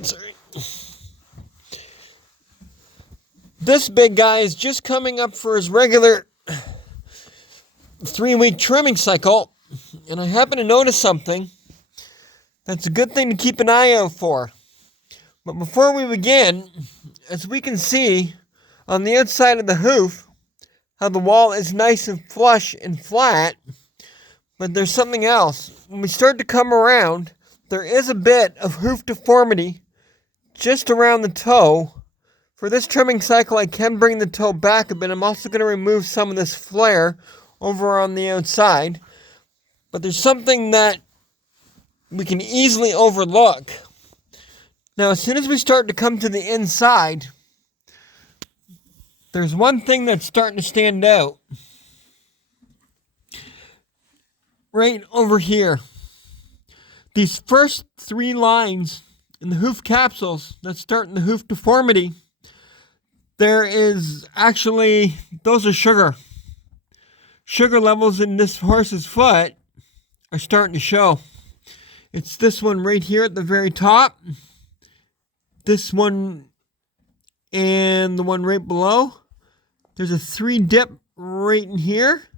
Sorry. This big guy is just coming up for his regular 3-week trimming cycle, and I happen to notice something that's a good thing to keep an eye out for. But before we begin, as we can see on the outside of the hoof, how the wall is nice and flush and flat, but there's something else. When we start to come around, there is a bit of hoof deformity just around the toe. For this trimming cycle, I can bring the toe back a bit. I'm also going to remove some of this flare over on the outside. But there's something that we can easily overlook. Now, as soon as we start to come to the inside, there's one thing that's starting to stand out. Right over here. These first 3 lines in the hoof capsules that start in the hoof deformity, there is actually, those are sugar. Sugar levels in this horse's foot are starting to show. It's this one right here at the very top, this one, and the one right below. There's a 3 dip right in here.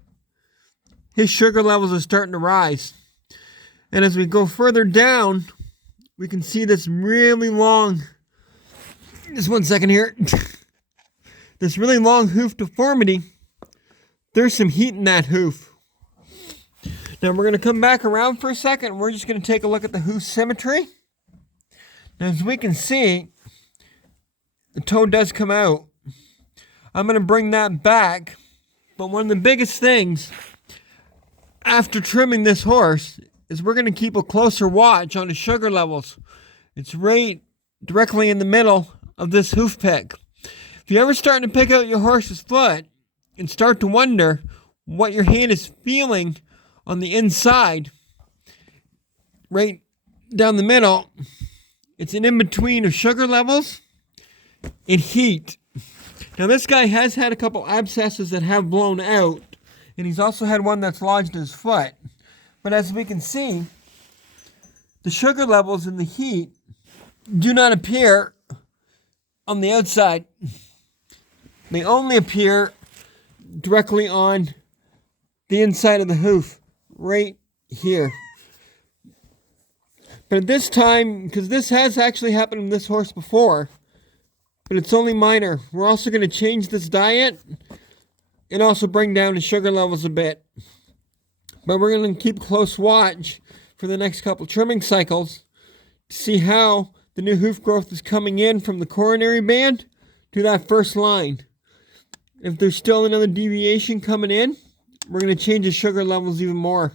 His sugar levels are starting to rise. And as we go further down, we can see this really long, just one second here, this really long hoof deformity. There's some heat in that hoof. Now we're going to come back around for a second. We're just going to take a look at the hoof symmetry. Now, as we can see, the toe does come out. I'm going to bring that back. But one of the biggest things after trimming this horse is we're going to keep a closer watch on the sugar levels. It's right directly in the middle of this hoof pick. If you're ever starting to pick out your horse's foot and start to wonder what your hand is feeling on the inside, right down the middle, it's an in-between of sugar levels and heat. Now, this guy has had a couple abscesses that have blown out, and he's also had one that's lodged in his foot. But as we can see, the sugar levels and the heat do not appear on the outside. They only appear directly on the inside of the hoof, right here. But at this time, because this has actually happened to this horse before, but it's only minor. We're also going to change this diet and also bring down the sugar levels a bit. But we're going to keep close watch for the next couple trimming cycles to see how the new hoof growth is coming in from the coronary band to that first line. If there's still another deviation coming in, we're going to change the sugar levels even more.